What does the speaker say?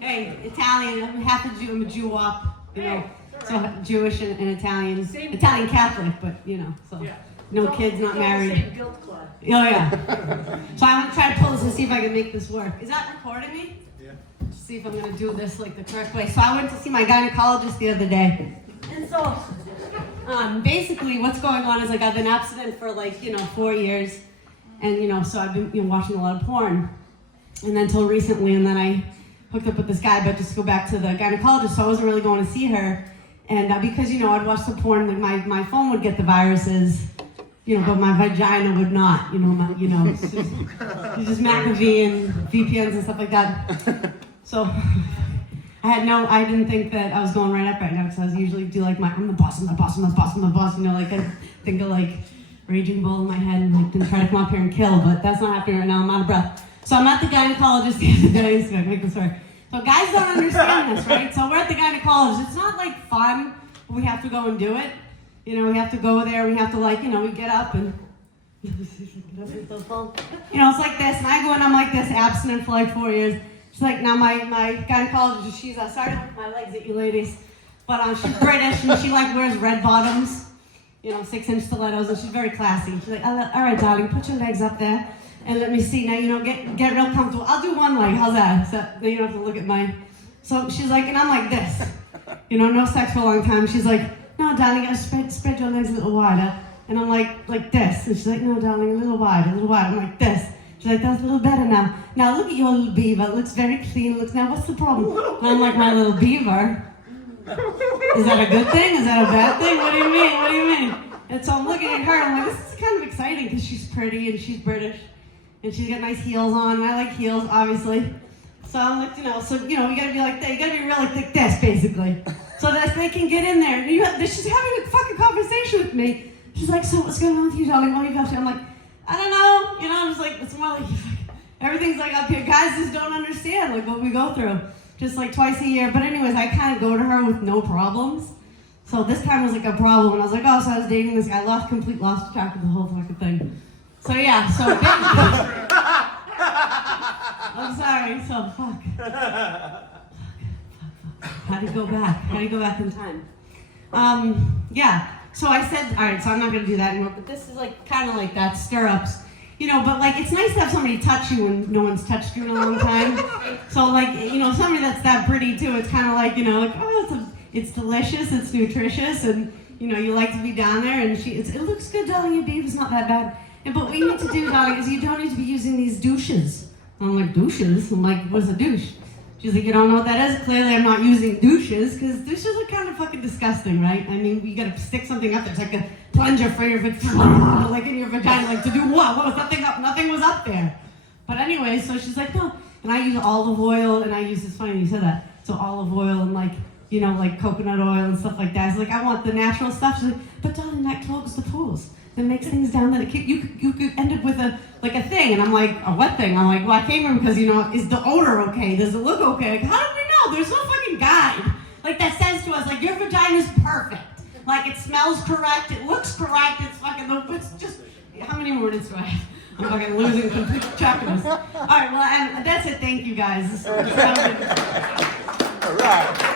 Hey, Italian, I'm half a Jew, I'm a Jew-wop, you know, so Jewish and Italian, Italian Catholic, but you know, so no kids, not married. Same guilt club. Oh yeah. So I'm gonna try to pull this and see if I can make this work. Is that recording me? Yeah. See if I'm gonna do this like the correct way. So I went to see my gynecologist the other day, and so basically what's going on is like I've been abstinent for like 4 years, and so I've been watching a lot of porn, and then until recently, and then I hooked up with this guy, but just to go back to the gynecologist, so I wasn't really going to see her, and because I'd watch the porn, like my phone would get the viruses, but my vagina would not, it's just McAfee and VPNs and stuff like that. So I didn't think that I was going right up right now, because I was usually do like I'm the boss, like I think of like Raging Bull in my head and like then try to come up here and kill, but that's not happening right now. I'm out of breath. So I'm at the gynecologist the other day, so I make this work. So guys don't understand this, right? So we're at the gynecologist. It's not like fun, but we have to go and do it. We have to go there, we have to we get up and, it's like this, and I go and I'm like this, abstinent for like 4 years. She's like, now my gynecologist, she's, sorry to put my legs at you ladies, but she's British and she wears red bottoms, 6-inch stilettos, and she's very classy. She's like, all right, darling, put your legs up there. And let me see now, get real comfortable. I'll do one leg, how's that? So then you don't have to look at mine. So she's like, and I'm like this, no sex for a long time. She's like, no, darling, I spread your legs a little wider. And I'm like this. And she's like, no, darling, a little wider. I'm like this. She's like, that's a little better now. Now look at your little beaver. It looks very clean. Now what's the problem? And I'm like, my little beaver. Is that a good thing? Is that a bad thing? What do you mean? And so I'm looking at her, I'm like, this is kind of exciting because she's pretty and she's British. And she's got nice heels on, and I like heels, obviously. So I'm like, you gotta be like that. You gotta be really like this, basically. So that they can get in there. And she's having a fucking conversation with me. She's like, so what's going on with you, darling? What are you up to? I'm like, I don't know. I'm just like, it's more like, everything's like up here. Guys just don't understand like what we go through. Just like twice a year. But anyways, I kind of go to her with no problems. So this time was like a problem. And I was like, so I was dating this guy. Lost track of the whole fucking thing. So yeah, so I'm sorry, so fuck. How do you go back in time? Yeah, so I said, all right, so I'm not gonna do that anymore, but this is like kind of like that, stirrups, but like it's nice to have somebody touch you when no one's touched you in a long time. So like, somebody that's that pretty too, it's kind of like, it's delicious, it's nutritious, and you like to be down there, and it looks good, darling, your beef is not that bad. But what you need to do, darling, is you don't need to be using these douches. I'm like, douches? I'm like, what's a douche? She's like, you don't know what that is? Clearly I'm not using douches, because douches are kind of fucking disgusting, right? I mean, you gotta stick something up there. It's like a plunger for your vagina, like in your vagina, like to do what? What was nothing up? Nothing was up there. But anyway, so she's like, no. And I use olive oil, and it's funny you said that. So olive oil and like coconut oil and stuff like that. It's like, I want the natural stuff. She's like, but darling, that clogs the pores. That makes things down that you could end up with a thing, and I'm like, a what thing? I'm like, well, I came here because is the odor okay? Does it look okay? Like, how do we know? There's no fucking guide that says to us like your vagina's perfect, like it smells correct, it looks correct, it's just how many more minutes do I have? I'm fucking losing complete track of this. All right, well, and that's it. Thank you guys. This sounded... All right.